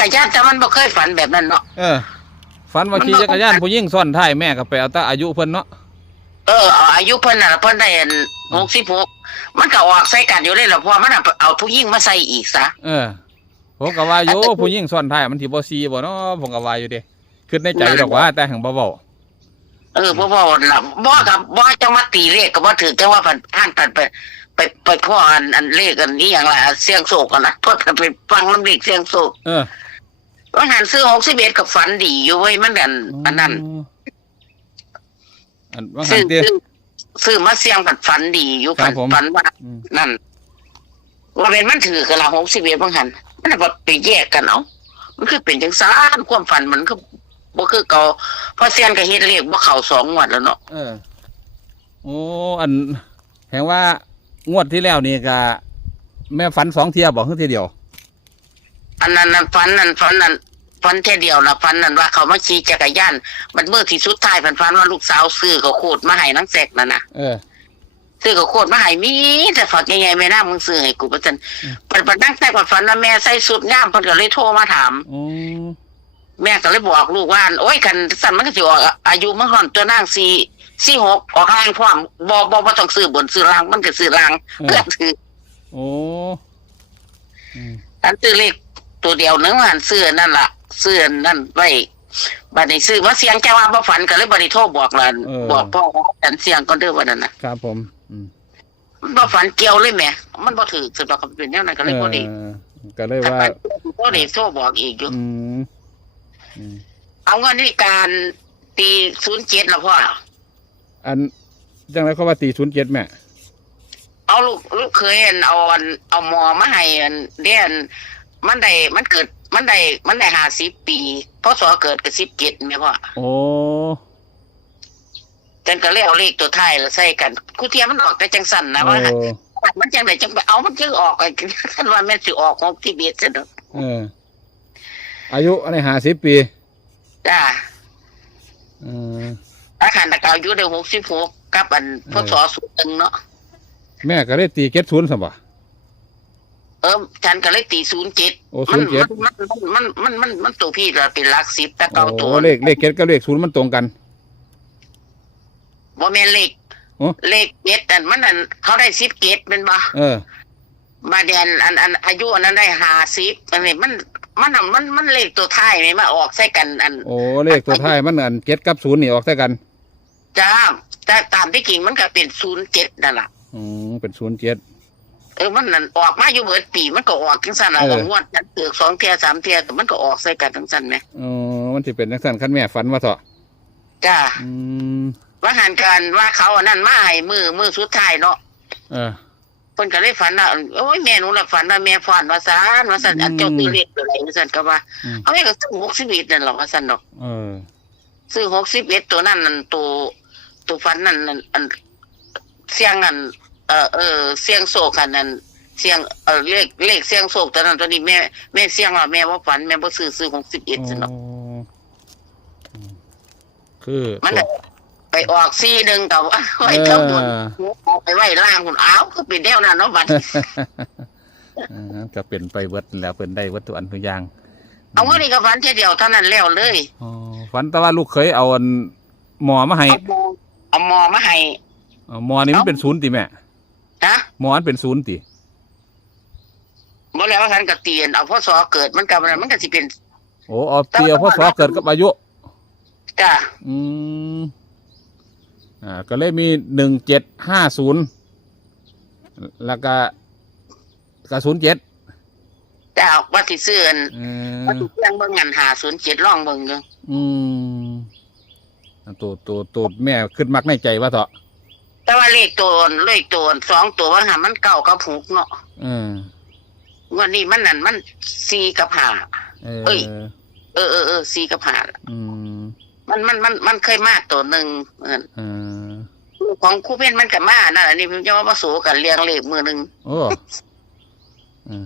กรยานแต่มันบ่เคยฝันแบบนั้นเนาะ เออฝันว่าขี่จักรยานผู้หญิงซ้อนท้ายแม่ก็ไปเอาแต่อายุเพิ่นเนาะเออเอาอายุเพิ่นน่ะเพิ่นได้หกสิบหกมันก็ออกใส่กันอยู่เลยล่ะเพราะว่ามันน่ะเอาผู้หญิงมาใส่อีกซะ เออผมก็ว่าอยู่ผู้หญิงซ้อนท้ายมันสิบ่ซีบ่เนาะผมก็ว่าอยู่เด้คิดในใจดอกว่าแต่หังบ่เว้าเออบ่บ่ล่ะบ่กับบ่จังมาตีเลขก็บ่ถือจังว่าผ่านผ่านผ่านไปไปไปพ่ออันอันเลขอันนี้อย่างละเสียงโศกกันนะเพิ่นไปฟังน้ำเลขเสียงโศกเออ ว่าหันซื้อ61กับฝันดีอยู่เว้ยมันอันอันนั้นอันว่าหัซื้นอติซื้อซื้อมาเสียงผัดฝันดีอยู่ครัฝับนผม ฝันว่าอืมนั่น ว่าเป็นมันถือกันละหกสิบเอ็ดบางหันมันแบบไปแยกกันเอามันคือเป็นจังซานความฝันมันคือบ่คือเก่าเพอเซียนก็เฮ็ดเลขบ่เข้าสองงวดแล้วเนาะเออ โอ้อันแห่งว่างวดที่แล้วนี่ก็แม่ฝันสองเที่ยบอกคือทีเดียว อันนั้นน่ะฝันนั้นฝันนั้น ฝันแค่เดียวนะฝันนั้นว่าเขามาขี่จักรยานมันเมื่อที่สุดท้ายฝันฝันว่าลูกสาวซื้อก็โคตรมาให้นังแซกนั่นน่ะเออซื้อก็โคตรมาให้มีแต่ฝักใหญ่ๆไม่น่ามึงซื้อให้กูประจันอืมปัดปัดนั่งแต่ก่อนฝันว่าแม่ใส่สุดงามเพิ่นก็เลยโทรมาถามโอ้แม่ก็เลยบอกลูกว่าโอ้ยคันสั่นมันก็สิออกอายุมันห่อนตัวนางสี่สี่หกออกล่างพร้อมบ่บ่บ่ต้องซื้อบนซื้อล่างมันก็ซื้อล่างเพื่อถือโอ้อืมอันซื้อเลขตัวเดียวนึงว่าอันซื้อนั่นล่ะ ซื้อนั่นไว้บัดนี้ซื้อมาเสียงแกว่าบ่ฝันก็เลยบ่ได้โทรบอกล่ะบอกพ่อว่าฉันเสียงก่อนเด้อว่านั่นน่ะครับผมอืมมันบ่ฝันเกี่ยวเลยแหม่มันบ่ถือสุดดอกก็เป็นแนวนั้นก็เลยบ่ได้เออก็เลยถ้าว่าไปบ่ได้โทรบอกอีกอยู่ อืมอืมเอาเงินในการตี07ล่ะพ่อ อันจังไรเขาว่าตีศูนย์เจ็ดแม่เอาลูกลูกเคยอันเอาอันเอาหมอมาให้อันเดียนมันได้มันเกิด มันได้มันได้ห้าสิบปีพศเกิดก็สิบเจ็ดไหมพ่อโอ้จันก็เลยเอาเลขตัวท้ายแล้วใส่กันคูเทียมมันออกแต่จังสันนะว่าโอ้มันจังไหนจังไปเอามันจึงออกกันท่านว่าแม่นสิออกของที่เบียดซะเนอะเออ อายุอันนี้ห้าสิบปีจ้าเอออาคารตะเกาอายุได้หกสิบหกกับอันพศสูงหนึ่งเนาะแม่ก็ได้ตีเก็ดศูนย์สมบ่เออฉันก็เลยตีศูนย์เจ็ดโอ้มัน07 มันมันมันมันมันตัวพี่เราเป็นหลักสิบตะโอ้เกาตัวเลขเลขเก็ดกับเลขศูนย์มันตรงกัน บ่แม่นเลขโอ้ เลขเจ็ดอันมันอันเขาได้สิบเจ็ดเป็นบ่เออ มาเดียนอันอันอายุอันนั้นได้ห้าสิบอันนี้มันมันอันมันมันเลขตัวท้ายไหมมาออกใส่กันอัน โอ้เลขตัวท้ายมันอันเก็ดกับศูนย์นี่ออกใส่กันจ้าแต่ตามที่จริงมันก็เป็นศูนย์เจ็ดนั่นแหละอืมเป็นศูนย์เจ็ด เออมันนั่นออกมาอยู่เบิดปีมันก็ออกทั้งสั้นละเออ ก็งวดกันเตือกสองเทียสามเทียแต่มันก็ออกใส่กันทั้งสั้นไหมอ๋อมันสิเป็นจังซั่นคันแม่ฝันว่าเถอะจ้าอืมว่าหันกันว่าเขาอันนั้นมาให้มือมือสุดท้ายเนาะเออ เพิ่นก็เลยฝันว่าโอ้ยแม่หนูน่ะฝันว่าแม่ฝันว่าซานว่าซั่นอันเจ้าอืมตื้อเลขอะไรว่าซั่นก็ว่าอืม เอาแม่ก็ซื้อหกสิบเอ็ดนั่นหรอกว่าซั่นดอก เออ ซื้อหกสิบเอ็ดตัวนั่นนั่นตัวตัวฝันนั่นนั่นอันเสียงอัน เออเออเสียงโศกอันนั้นเสียงเออเลขเลขเสียงโศกตัวนั้นตัวนี้แม่แม่เสียงว่าแม่ว่าฝันแม่บ่ซื้อซื้อหกสิบเอ็ดซั่นดอกอ๋ออืมคือมันน่ะไปออกซีหนึ่งกับว่าไว้เอเท่าบนอออกไปไว้ล่างคุณอ้าวก็เป็นแนวนั้นเนาะบัดเออก็เป็นไปเบิดนั่นแหล้วเป็นได้วัตถุอันทุกอย่าง เอาเงินนี่ก็ฝันแค่เดียวเท่านั้นแล้วเลยอ๋อฝันแต่ว่าลูกเคยเอาอันหมอมาให้เอาหมอเอาหมอมาให้เอาหมอนี่มันเป็นศูนย์ติแม่ นะหมออันเป็นศูนย์ติบ่แล้วว่าท่านก็เตียนเอาพ่อสอเกิดมันก็มันก็สิเป็นโอ้เอาเตียวพ่อสอเกิดกับอายุ จ้าอืมอ่าก็เลยมีหนึ่งเจ็ดห้าศูนย์แล้วก็กระศูนย์เจ็ดจ้าว่าสิซื้ออันเอว่าอสิเสียงเบิ่งงานหา07ร่องเบิ่งอยู่อืมตัวตัวตัวแม่ขึ้นมักในใจว่าเถอะ แต่ว่าเลขตัวเลขตัวสองตัวว่าหามันเก่ากับผูกเนาะเออวันนี้มันนั่นมันซีกับหา เออเอ้ย เออเออเออซีกับหาอืมมันมันมันมันเคยมาตัวหนึ่งเออเออของครูเพ่นมันกับมานั่นอันนี้ผมจะว่ามาสู้กันเรียงเลขมือหนึ่ง โอ้เออ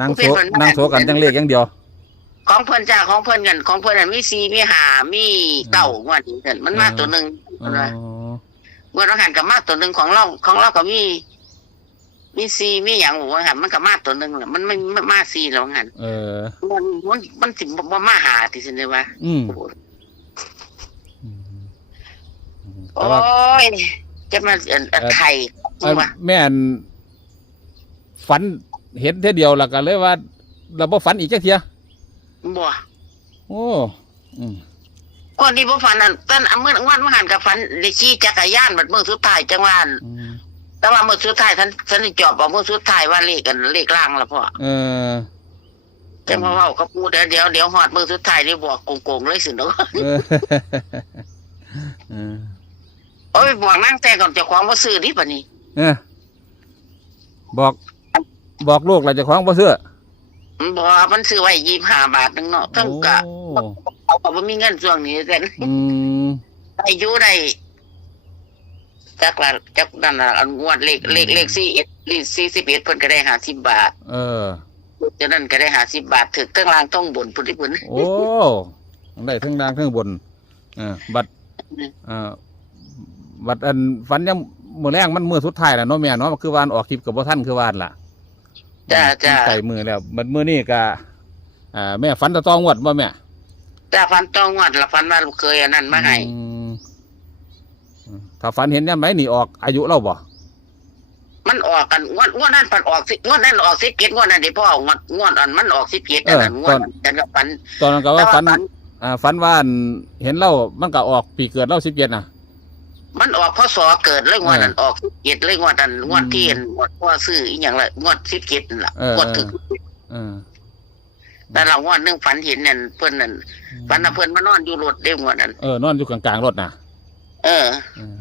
นั่งโซเป็นคนบ้านนั่งโซกันจังเลขอย่างเดียว ของเพิ่นจ้าของเพิ่นกันของเพิ่นน่ะมีซีมีหามีเก้างวดนี้เพิ่นมันมาตัวหนึ่งอ๋อง วดเราหันกับมาตัวหนึ่งของเราของเราก็มีมีซีมีหยังบอกว่าหันมันก็มาตัวหนึงแหละมันไม่ไม่มาซีแล้วหันเออ มันมันมันสิบ่มาหาที่สิเนี่ยว่าอืมโอ้แต่ว่ายจะมาเอ่อเอ่อไข่เอ่อว่าแม่นฝันเห็นเท่าเดียวแล้วก็เลยว่า เราบ่ฝันอีกจักเทียบ่โอ้อืม ก่อนที่บ่ฝันนั่นตอนเมื่อวันเมื่อหันกับฝันได้ขี่จักรยานบัดเมื่อสุดท้ายจังหวะอืมแต่ว่าเมื่อสุดท้ายท่านท่านได้จอบบอกเมื่อสุดท้ายว่าเลขกันเลขล่างละพ่อเออจังว่าเว้ากับปูเดี๋ยวเดี๋ยวเดี๋ยวฮอดเมื่อสุดท้ายได้บอกโกงๆเลยสิเนาะเออเออโอ้ยบอกนั่งแต่ก่อนเจ้าของบ่ซื้อนี่ปะนี่เออบอก บอกลูกเราจะคล้องบ่เสื้อมัน บอกว่ามันซื้อไว้25บาทนึงเนาะทั้งกะโอ้เขาก็บ่มีเงินช่วงนี้แต่อืมอายุได้จักละจักนั่นน่ะอันงวดเลขเลขเลข41เลข41เพิ่นก็ได้50บาท เออจากนั้นก็ได้50บาทถึกกลางล่างต้องบนพุ่นที่พุ่นโอ้ได้ทั้งล่างทั้งบนเออบัดเออบัดอันฝันยังมือแรงมันมือสุดท้ายแล้วเนาะแม่เนาะคือวานออกคลิปกับบ่ท่านคือวานล่ะ จ้าจ้าใส่มือแล้วบัดมือนี่ก็อ่าแม่ฝันตะตองวดบ่แม่จ้าฟันต้องงวดละฟันว่าลูกเคยอันนั้นมาให้อืมถ้าฝันเห็นยังไหมนี่ออกอายุเราบ่มันออกกันงวดงวดนั้นปันออกสิงวดนั้นออกสิบเกตงวดนั้นเดี๋ยวพ่องวดงวดอันมันออกสิบเกตอันนั้นงวดนั้นฉันก็ฝัน ตอนนั้นก็ว่าฝันแต่ฝันอ่าฝันว่าอันเห็นเล่ามันก็ออกปีเกิดเล่าสิบเจ็ดน่ะ มันออกพศเกิดเลยงวดนั้นออกสิบเกตเลยงวดนั้นงวดที่เห็นงวดพ่อซื้ออีหยังละงวดสิบเกตนั่นล่ะเอองวดถึงเออแต่เรางวดหนึงฝันเห็นนั่นเพิ่นนั่นฝันว่าเพิ่นมานอนอยู่รถเด้งวดนั้นเออนอนอยู่กลางๆรถน่ะเออเออ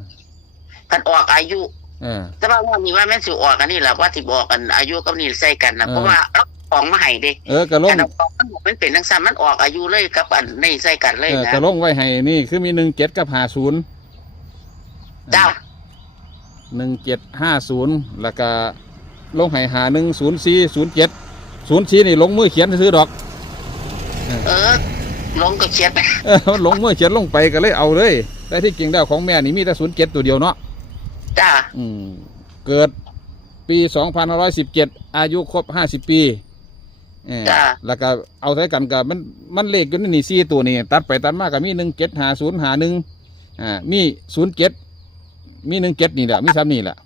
พันออกอายุเออแต่ว่างวดนี้ว่าแม่นสิออกอันนี้แหละว่าสิบอกกันอายุกับนี่ใส่กันนะเออเพราะว่าเอาของมาให้เด้เออกระลงอันนั้นของมันบอกมันเป็นทั้งซ้ำมันออกอายุเลยกับอันในใส่กันเลยเออนะกระลงไว้ให้นี่คือมีหนึ่งเจ็ดกับห้าศูนย์ จ้าหนึ่งเจ็ดห้าศูนย์แล้วก็ลงให้หาหนึ่งศูนย์สี่ศูนย์เจ็ดศูนย์สี่นี่ลงมือเขียนซื้อดอก เออลงก็เขียนไปเออมันลงมือเขียนลงไปก็เลยเอาเลย แต่ที่จริงแล้วของแม่นี่มีแต่ศูนย์เจ็ดตัวเดียวเนาะจ้าอืมเกิดปีสองพันร้อยสิบเจ็ดอายุครบห้าสิบปีเออจ้าแล้วก็เอาใช้กันกับมันมันเลขอยู่ในนี่สี่ตัวนี่ตัดไปตัดมากับมีหนึ่งเจ็ดหาศูนย์หาหนึ่งอ่ามีศูนย์เจ็ด มีหนึ่งเจ็ดนี่แหละมีซ้ำนี่แหละ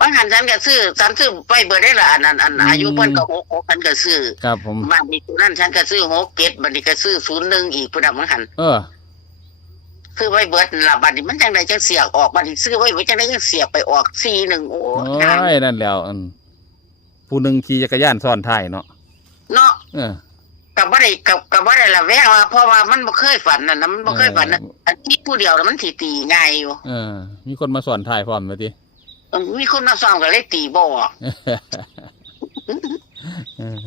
บางหันฉันก็ซื้อฉันซื้อไปเบอร์ได้ละอันนั้นอันอืม อายุเพิ่นก็หกหกฉันก็ซื้อครับผม บ้านนี้ตัวนั้นฉันก็ซื้อหกเจ็ดบัดนี้ก็ซื้อศูนย์หนึ่งอีกพุ่นน่ะบางหันเออ ซื้อไว้เบิดนั่นละบัดนี้มันจังไดจังเสียกออกบัดนี้ซื้อไว้ไว้จังไดจังเสียกไปออกสี่หนึ่งโอ้โอ้ยยนั่นแล้วอันผู้หนึ่งขี่จักรยานซ้อนท้ายเนาะเนาะเออ กับว่าได้กับกับว่าได้ละแวงว่าเพราะว่ามันบ่เคยฝันน่ะนะมันบ่เคยฝันน่ะอันที่ผู้เดียวน่ะมันสิตีง่ายอยู่เออ มีคนมาซ้อนท้ายพร้อมเลยทีเออมีคนมาซ้อมก็เลยตีบ่ออกเออ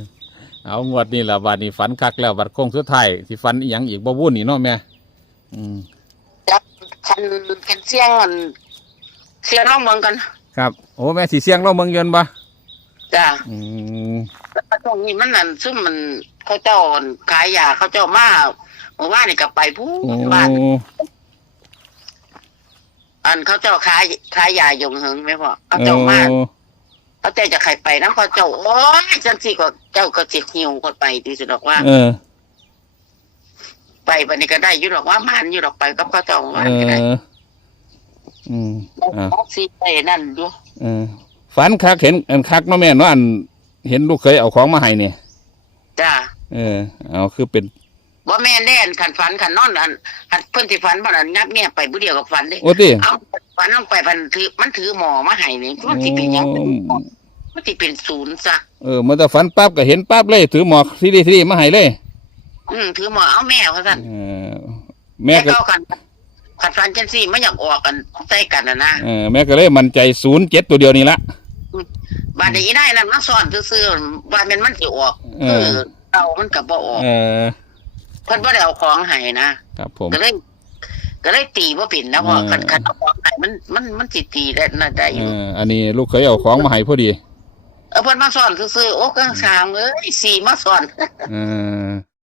เอางวดนี่แหละบัดนี้ฝันคักแล้วบัดโค้งสุดท้ายสิฝันอีหยังอีกบ่วุ่นนี่เนาะแม่อืมจับคันคันเสียงมันเสียงร้องเบิ่งกันครับ โอ้แม่สีเสียงเราเมืองยนต์ปะจ้าอืมตรงนี้มันนั่นซึ่งมัน เขาเจ้าขายยาเขาเจ้ามาเมื่อวานนี่ก็ไปผู้โอ้บ้านอันเขาเจ้าขายขายยาหยงเหิงไหมพ่อเขาเจ้ามาโอ้เขาเจ้าจะใครไปนะเขาเจ้าโอ้ยจังสิก็เจ้าก็สิหิวคนไปที่สุดอกว่า เออ ไปบันนี้ก็ได้อยู่ดอกว่ามันอยู่ดอกไปกับเขาเจ้าเอมันก็ได้อ อืมอ่าสิไปนั่นอยู่เออฝันคักเห็นอันคักเนาะแม่เนาะอัน เห็นลูกเคยเอาของมาให้เนี่ยจ้า เออ เอาคือเป็นบ่แม่นแน่นขันฝันขันนอนอันขันเพิ่นสิฝันบ่นั้นงับแง่ไปผู้เดียวกับฝันเด้โอ้ติเอาฝันลงไปมันถือมันถือหมอมาให้นี่มันสิเป็นหยังมันสิเป็นศูนย์ซะเออมันจะฝันปั๊บก็เห็นปั๊บเลย ถือหมอกซีดีซีดีมาให้เลย อืมถือหมอเอาแม่ว่าซั่นเออแม่แม่ก็ก็ขันขันฝันจังซี่มันอยากออกกันใส่กันน่ะนะเออแม่ก็เลยมั่นใจศูนย์เจ็ดตัวเดียวนี่ละ บาดนี้ได้นั่นมาสอนซื่อๆว่าแม่นมันสิออกเอเอออ เอามันก็บ่ออกเออเพิ่นบ่ได้เอาของให้นะครับผม ก็เลยก็เลยตีว่าปิ่นนะเพราะเออ คันคันเอาของไหนมันมันมันสิตีได้น่าได้อเอยู่ออันนี้ลูกเคยเอาของมาให้พอดีเออเพิ่นมาสอนซื่อๆโอ้กังสามเอ้ยสี่มาสอน เออ